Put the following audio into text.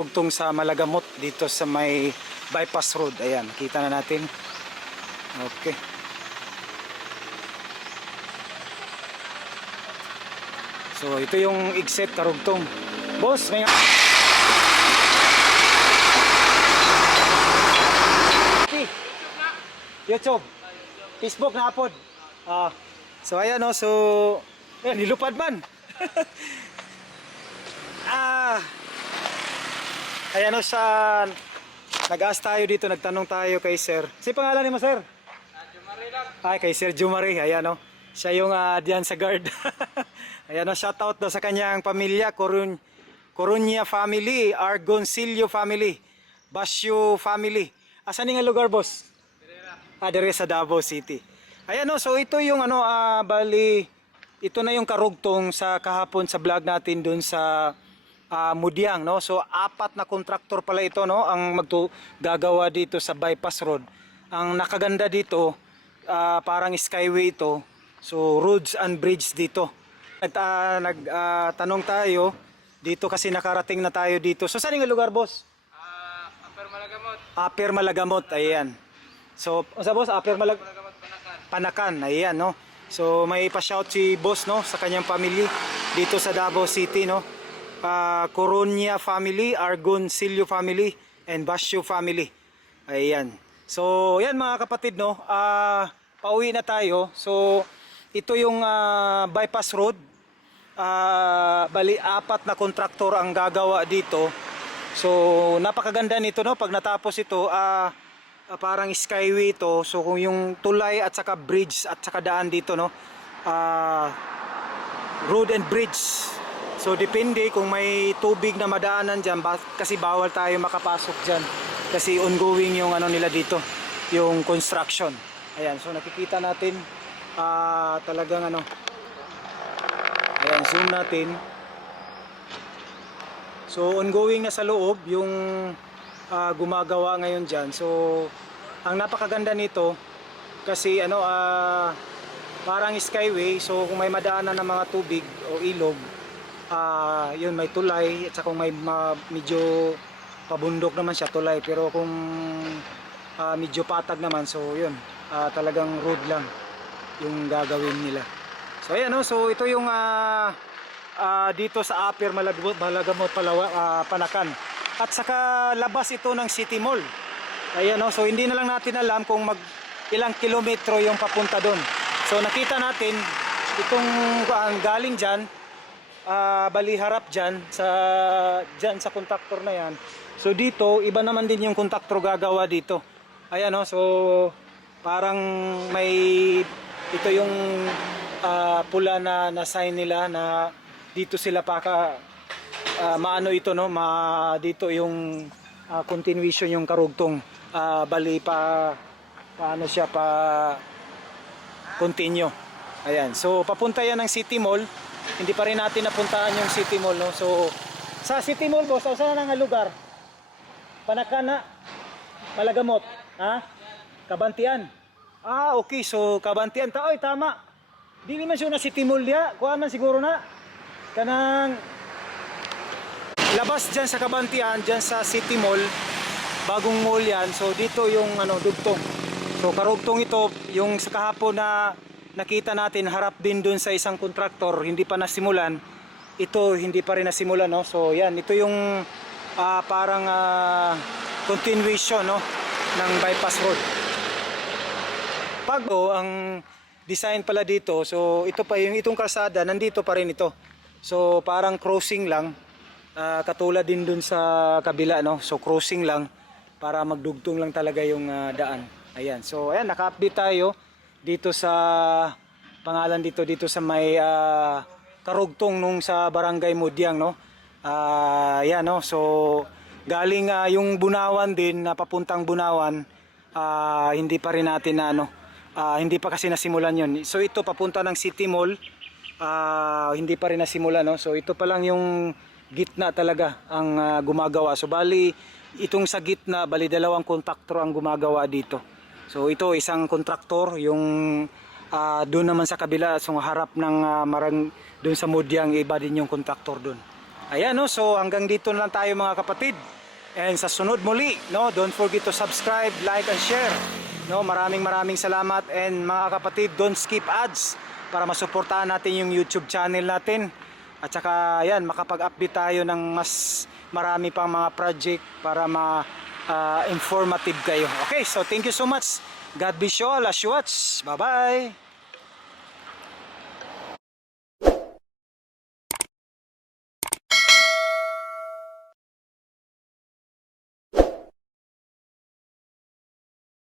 Tugtong sa Malagamot dito sa may bypass road. Ayan, kita na natin. Okay. So ito yung exit karugtong. Boss, may YouTube, Facebook na upload. So ayan no, so nilupad man. Ayan o sa nag-ask tayo dito, nagtanong tayo kay sir. Si pangalan ni mo sir? Jumari lang. Ay, kay Sir Jumari. Ayan o. Siya yung diyan sa guard. Ayan o, shoutout daw sa kanyang pamilya. Coruña family, Argoncillo family, Basyo family. Asan nga lugar boss? Dire sa Davao City. Ayan o, so ito yung bali, ito na yung karugtong sa kahapon sa vlog natin dun sa Mudiang, no? So apat na kontraktor pala ito, no, ang gagawa dito sa bypass road. Ang nakaganda dito, parang skyway ito. So roads and bridge dito. Nagtanong tayo dito kasi nakarating na tayo dito. So saan yung lugar, boss? Upper Malagamot. Upper Malagamot, ayan. So sa boss, Upper Malagamot, Panakan, ayan, no. So may pa-shout si boss, no, sa kanyang family dito sa Davao City, no. Coruña family, Argoncillo family, and Basyo family. Ayan. So, yan mga kapatid, no. Pauwi na tayo. So, ito yung bypass road. Bali, apat na kontraktor ang gagawa dito. So, napakaganda nito, no. Pag natapos ito, parang skyway ito. So, kung yung tulay at saka bridge at saka daan dito, no. Road and bridge. So depende kung may tubig na madaanan dyan, kasi bawal tayo makapasok dyan kasi ongoing yung nila dito, yung construction. Ayan, so nakikita natin talagang ayan, zoom natin. So ongoing na sa loob yung gumagawa ngayon dyan. So ang napakaganda nito kasi parang skyway. So kung may madaanan ng mga tubig o ilog, yun, may tulay, at saka kung may medyo pabundok naman siya, tulay, pero kung medyo patag naman, so yun, talagang road lang yung gagawin nila. So ayan, no? So ito yung dito sa Upper Malagamot, Panakan, at saka labas ito ng City Mall. Ayan, no? So hindi na lang natin alam kung ilang kilometro yung papunta doon. So nakita natin itong galing dyan, bali harap dyan sa kontraktor na yan. So dito iba naman din yung kontraktor gagawa dito. Ayan, no? So parang may ito yung pula na sign nila na dito sila maano ito, no, dito yung continuation yung karugtong, bali paano siya continue. Ayan, so papunta yan ng City Mall. Hindi pa rin natin napuntaan yung City Mall, no? So, sa City Mall, boss, saan nga lugar? Panakana, Malagamot, ha? Kabantian. Okay, so Kabantian. Oy, tama. Dili man siya na City Mall dia. Kuha man siguro na. Kanang labas dyan sa Kabantian, dyan sa City Mall. Bagong mall yan. So, dito yung dugtong. So, karugtong ito, yung sa kahapon na nakita natin, harap din dun sa isang kontraktor, hindi pa nasimulan. Ito hindi pa rin nasimulan, no. So yan, ito yung parang continuation, no, ng bypass road. Ang design pala dito, so ito pa itong kalsada, nandito pa rin ito. So parang crossing lang, katulad din dun sa kabila, no. So crossing lang para magdugtong lang talaga yung daan. Ayan, so ayan, naka-update tayo dito sa pangalan dito sa may karugtong nung sa Barangay Mudiang, no. Yan, no. So galing yung Bunawan din na papuntang Bunawan, hindi pa rin natin hindi pa kasi nasimulan yun. So ito papunta ng City Mall, hindi pa rin nasimulan, no. So ito pa lang yung gitna talaga ang gumagawa. So bali itong sa gitna, bali dalawang kontraktor ang gumagawa dito. So ito isang kontraktor, yung doon naman sa kabila, so harap ng doon sa Mudiang, iba din yung kontraktor doon. Ayan, no, so hanggang dito na lang tayo mga kapatid. And sa sunod muli, no, don't forget to subscribe, like, and share. No, maraming salamat, and mga kapatid, don't skip ads para masuportahan natin yung YouTube channel natin. At saka ayan, makapag-update tayo ng mas marami pang mga project para informative kayo. Okay, so thank you so much. God bless you all as you watch. Bye-bye.